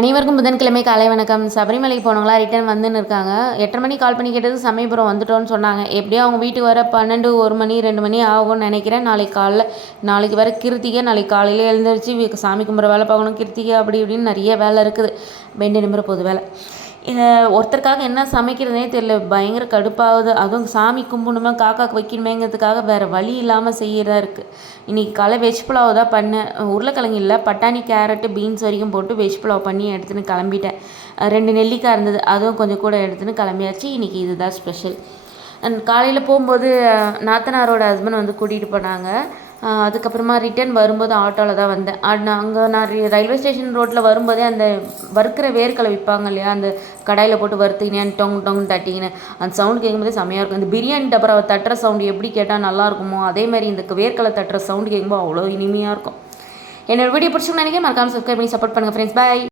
அனைவருக்கும் புதன்கிழமை காலை வணக்கம். சபரிமலைக்கு போனவங்களா ரிட்டர்ன் வந்துன்னு இருக்காங்க. 8:30 மணி கால் பண்ணி கேட்டது சமயபுரம் வந்துட்டோன்னு சொன்னாங்க. எப்படியும் அவங்க வீட்டுக்கு வர 12, 1 மணி 2 மணி ஆகும்னு நினைக்கிறேன். நாளைக்கு வர கிருத்திகை. நாளைக்கு காலையில் எழுந்திரிச்சு சாமி கும்பிட்ற வேலை பார்க்கணும். கிருத்திகை அப்படி இப்படின்னு நிறைய வேலை இருக்குது. பெண்டு நிமிர போது வேலை. ஒருத்தருக்காக என்ன சமைக்கிறதுனே தெரியல. பயங்கர கடுப்பாகுது. அதுவும் சாமி கும்பிடணுமே காக்காக்கு வைக்கணுமேங்கிறதுக்காக வேறு வழி இல்லாமல் செய்கிறதா இருக்குது. இன்றைக்கி காலை வெஜ் புலாவ் தான் பண்ணேன். உருளைக்கிழங்கு இல்லை, பட்டாணி, கேரட்டு, பீன்ஸ் வரைக்கும் போட்டு வெஜ் புலாவ் பண்ணி எடுத்துன்னு கிளம்பிட்டேன். 2 நெல்லிக்காய் இருந்தது, அதுவும் கொஞ்சம் கூட எடுத்துன்னு கிளம்பியாச்சு. இன்றைக்கி இதுதான் ஸ்பெஷல். காலையில் போகும்போது நாத்தனாரோட ஹஸ்பண்ட் வந்து கூட்டிகிட்டு போனாங்க. அதுக்கப்புறமா ரிட்டர்ன் வரும்போது ஆட்டோவில் தான் வந்தேன். நான் ரயில்வே ஸ்டேஷன் ரோட்டில் வரும்போதே அந்த வறுக்கிற வேர்க்கடலை விற்பாங்க இல்லையா, அந்த கடாயில் போட்டு வறுத்துக்கினேன் டொங் டொங் தட்டிக்கினேன். அந்த சவுண்டு கேட்கும்போதே செம்மையாக இருக்கும். இந்த பிரியாணி டப்பராவை தட்டுற சவுண்டு எப்படி கேட்டால் நல்லாயிருக்குமோ அதேமாதிரி இந்த வேர்க்கடலை தட்டுற சவுண்டு கேட்கும்போது அவ்வளோ இனிமையாக இருக்கும். என்னோடய வீடியோ பிடிச்சின்னு நினைக்கிறேன். மறக்காமல் சப்ஸ்கிரைப் பண்ணி சப்போர்ட் பண்ணுங்கள் ஃப்ரெண்ட்ஸ். பாய்.